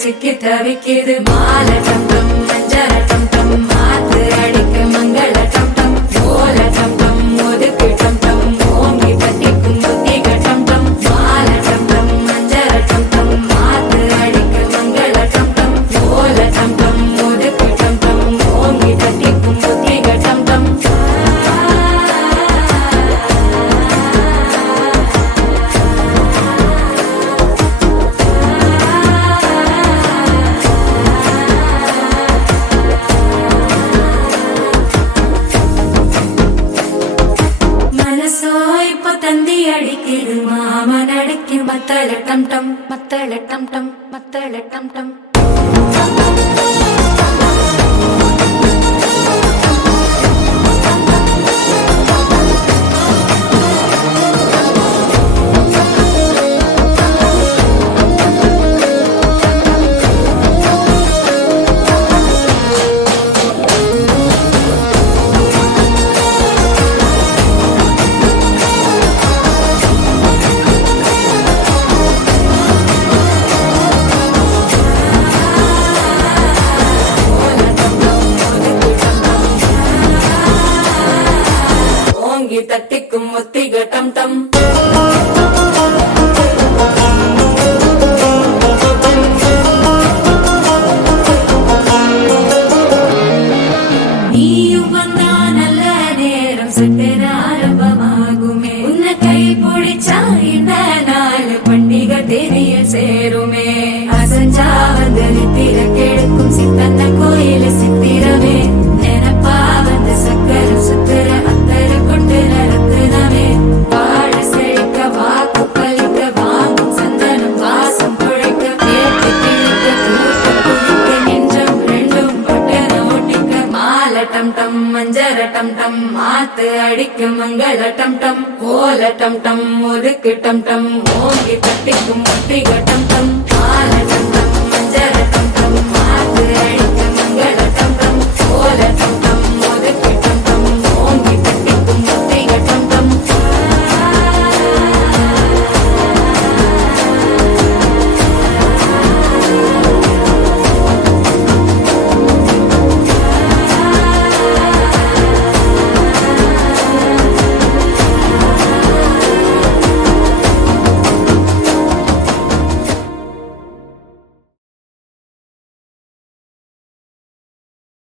சிக்கி தவிக்கிது மால டம் டம் மஞ்சள டம் டம் மாத்து அடிக்க மங்கள டம் டம் ஓல டம் டம் ஒதுக்கு டம் டம் ஓங்கி பட்டிக்கும் புத்திக டம் டம் மால டம் டம் மஞ்சள டம் டம் மாத்து அடிக்க மங்கள டம் டம் ஓல டம் டம் ஒதுக்கு டம் டம் ஓங்கி பட்டிக்கும் புத்திக டம் டம் தந்தி அடிக்குது மாமன் அடிக்கு மத்தள டம் டம் மத்தள டம் டம் மத்தள டம் டம் தட்டிக்கும் முத்திக டம் டம் நீயும் வந்தா நல்ல நேரம் சட்டென ஆரம்பமாகுமே உன்னை கை பிடிச்சா இந்த நாள் பண்டிகை தெரிய சேருமே அசஞ்சா வந்து நித்திர கெடுக்கும் சித்தன்ன கோயில சித்திரமே நினப்பா வந்து சக்கர சுத்திர அத்தர கொண்டு நடத்துனவே வாழ செழிக்க வாக்கு பலிக்க வாங்கும் சந்தனம் வாசம் குழைக்க ஏற்று கிழிக்க கூட்டு குடிக்க நெஞ்சம் ரெண்டும் பட்டன ஓட்டிக்க மால டம் டம் மஞ்சர டம் டம் மாத்து அடிக்க மங்கள டம் டம் ஓல டம் டம் ஒதுக்கு டம் டம் ஓங்கி தட்டிக்கும் முத்திக டம்